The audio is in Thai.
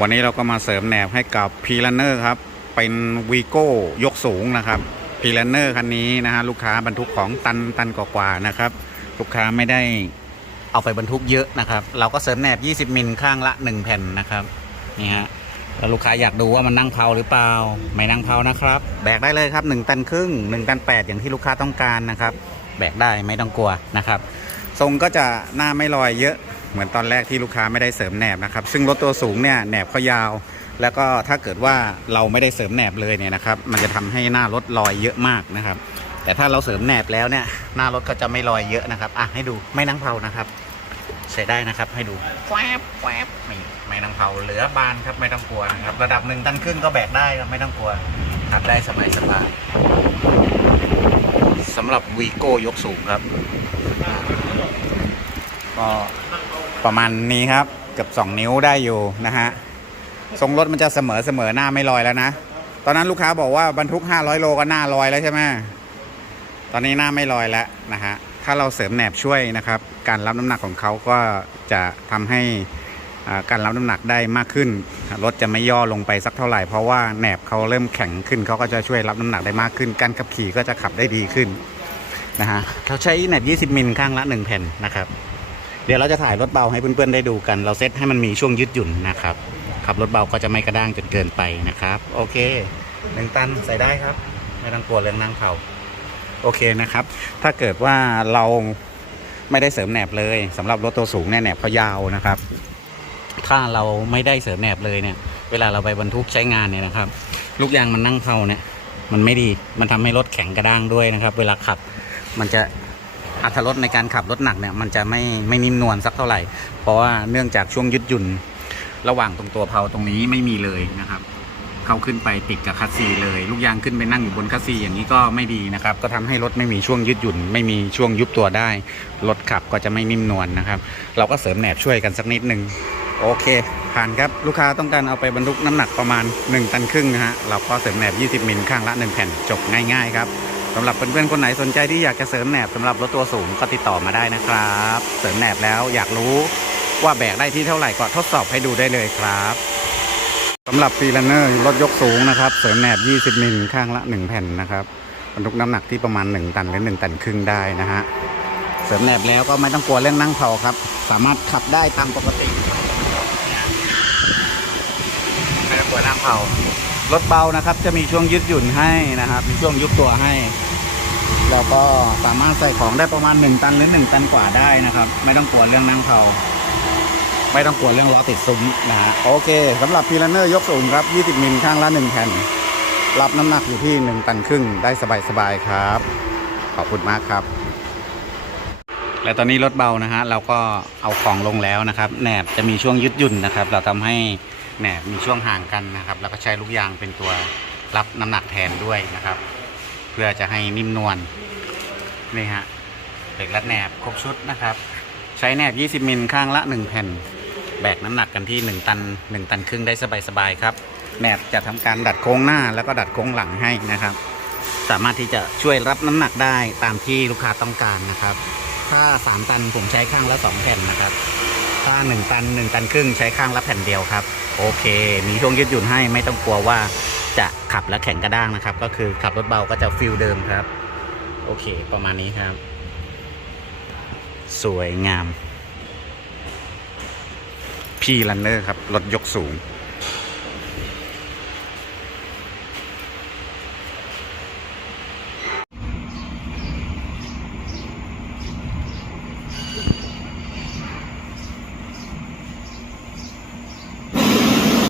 วันนี้เราก็มาเสริมแหนบให้กับพีลันเนอร์ครับ เป็นวีโก้ยกสูงนะครับพีลันเนอร์คันนี้นะฮะลูกค้าบรรทุกของตันตันกว่าๆนะครับ ลูกค้าไม่ได้เอาไปบรรทุกเยอะนะครับ เราก็เสริมแหนบ 20 มิลข้างละ 1 แผ่นนะครับนี่ฮะแล้วลูกค้าอยากดูว่ามันนั่งเพาหรือเปล่า ไม่นั่งเพานะครับ แบกได้เลยครับ 1 ตันครึ่ง 1 ตัน 8 อย่างที่ลูกค้าต้องการนะครับ แบกได้ไม่ต้องกลัวนะครับ ทรงก็จะหน้าไม่ลอยเยอะ เหมือนตอนแรกที่ลูกค้าไม่ได้เสริมแหนบนะครับ ซึ่งรถตัวสูงเนี่ยแหนบเขายาว แล้วก็ถ้าเกิดว่าเราไม่ได้เสริมแหนบเลยเนี่ยนะครับ มันจะทำให้หน้ารถลอยเยอะมากนะครับ แต่ถ้าเราเสริมแหนบแล้วเนี่ยหน้ารถก็จะไม่ลอยเยอะนะครับอะให้ดูไม่นั่งเพลานะครับใช้ได้นะครับให้ดูแวบแวบไม่ไม่นั่งเพลาเหลือบานครับไม่ต้องกลัวนะครับ ระดับหนึ่งตันครึ่งก็แบกได้ครับไม่ต้องกลัวขับได้สบายสบายสำหรับวีโก้ยกสูงครับ ก็ประมาณนี้ครับเกือบ2 นิ้วได้อยู่นะฮะทรงรถมันจะเสมอเสมอหน้าไม่ลอยแล้วนะตอนนั้นลูกค้าบอกว่าบรรทุก 500 โลก็หน้าลอยแล้วใช่ไหมตอนนี้หน้าไม่ลอยแล้วนะฮะถ้าเราเสริมแหนบช่วยนะครับ การรับน้ำหนักของเขาก็จะทำให้อ่าการรับน้ำหนักได้มากขึ้น รถจะไม่ย่อลงไปสักเท่าไหร่ เพราะว่าแหนบเขาเริ่มแข็งขึ้นเขาก็จะช่วยรับน้ำหนักได้มากขึ้น การขับขี่ก็จะขับได้ดีขึ้นนะฮะเราใช้แหนบ 20 มิลข้างละ 1 แผ่นนะครับ เดี๋ยวเราจะถ่ายรถเบาให้เพื่อนๆได้ดูกัน เราเซตให้มันมีช่วงยืดหยุ่นนะครับ ขับรถเบาก็จะไม่กระด้างจนเกินไปนะครับ โอเคหนึ่งตันใส่ได้ครับไม่ต้องกลัวเรื่องนั่งเผาโอเคนะครับ ถ้าเกิดว่าเราไม่ได้เสริมแหนบเลยสำหรับรถตัวสูงเนี่ยแหนบเขายาวนะครับ ถ้าเราไม่ได้เสริมแหนบเลยเนี่ย เวลาเราไปบรรทุกใช้งานเนี่ยนะครับ ลูกยางมันนั่งเผาเนี่ย มันไม่ดีมันทำให้รถแข็งกระด้างด้วยนะครับ เวลาขับมันจะ อัตรถรสในการขับรถหนักเนี่ยมันจะไม่ไม่นิ่มนวลสักเท่าไหร่ เพราะว่าเนื่องจากช่วงยืดหยุ่น ระหว่างตรงตัวเพลาตรงนี้ไม่มีเลยนะครับเข้าขึ้นไปติดกับคัสซีเลย ลูกยางขึ้นไปนั่งอยู่บนคัสซีอย่างนี้ก็ไม่ดีนะครับ ก็ทำให้รถไม่มีช่วงยืดหยุ่น ไม่มีช่วงยุบตัวได้ รถขับก็จะไม่นิ่มนวลนะครับ เราก็เสริมแหนบช่วยกันสักนิดหนึ่งโอเค ผ่านครับลูกค้าต้องการเอาไปบรรทุกน้ำหนักประมาณ 1 ตันครึ่งนะฮะเราก็เสริมแหนบ 20 มิลข้างละ 1 แผ่นจบง่าย ๆ ครับำหรับเพื่อนๆคนไหนสนใจที่อยากจะเสริมแหนบสำหรับรถตัวสูงก็ติดต่อมาได้นะครับ เสริมแหนบแล้วอยากรู้ว่าแบกได้ที่เท่าไหร่ก็ทดสอบให้ดูได้เลยครับสำหรับฟรีแลนเนอร์รถยกสูงนะครับ เสริมแหนบ 20 มิลข้างละ 1 แผ่นนะครับบรรทุกน้ำหนักที่ประมาณ 1 ตันหรือ 1 ตันครึ่งได้นะฮะเสริมแหนบแล้วก็ไม่ต้องกลัวเรื่องนั่งเผาครับ สามารถขับได้ตามปกติไม่ต้องกลัวนั่งเผารถเบานะครับ จะมีช่วงยืดหยุ่นให้นะครับ มีช่วงยุบตัวให้ แล้วก็สามารถใส่ของได้ประมาณ 1 ตันหรือ 1 ตันกว่าได้นะครับ ไม่ต้องกลัวเรื่องนั่งเผาไม่ต้องกลัวเรื่องล้อติดซุ้มนะฮะโอเคสำหรับพีลันเนอร์ยกสูงครับ 20 มิลข้างละ 1 แผ่น รับน้ำหนักอยู่ที่ 1 ตันครึ่งได้สบายๆครับ ขอบคุณมากครับ และตอนนี้รถเบานะฮะเราก็เอาของลงแล้วนะครับแหนบจะมีช่วงยืดหยุ่นนะครับ เราทำให้แหนบมีช่วงห่างกันนะครับ แล้วก็ใช้ลูกยางเป็นตัวรับน้ำหนักแทนด้วยนะครับ เพื่อจะให้นิ่มนวลนี่ฮะเหล็กรัดแหนบครบชุดนะครับ ใช้แหนบ 20 มิลข้างละ 1 แผ่น แบกน้ำหนักกันที่ 1 ตัน 1 ตันครึ่งได้สบายๆครับแหนบจะทำการดัดโค้งหน้าแล้วก็ดัดโค้งหลังให้นะครับ สามารถที่จะช่วยรับน้ำหนักได้ตามที่ลูกค้าต้องการนะครับ ถ้า 3 ตันผมใช้ข้างละ 2 แผ่นนะครับ ถ้า 1 ตัน 1 ตันครึ่งใช้ข้างละแผ่นเดียวครับ โอเค มีช่วงยืดหยุ่นให้ไม่ต้องกลัวว่า ขับแล้วแข็งกระด้างนะครับ ก็คือขับรถเบาก็จะฟิลเดิมครับ โอเค ประมาณนี้ครับ สวยงามพีลันเนอร์ครับ รถยกสูง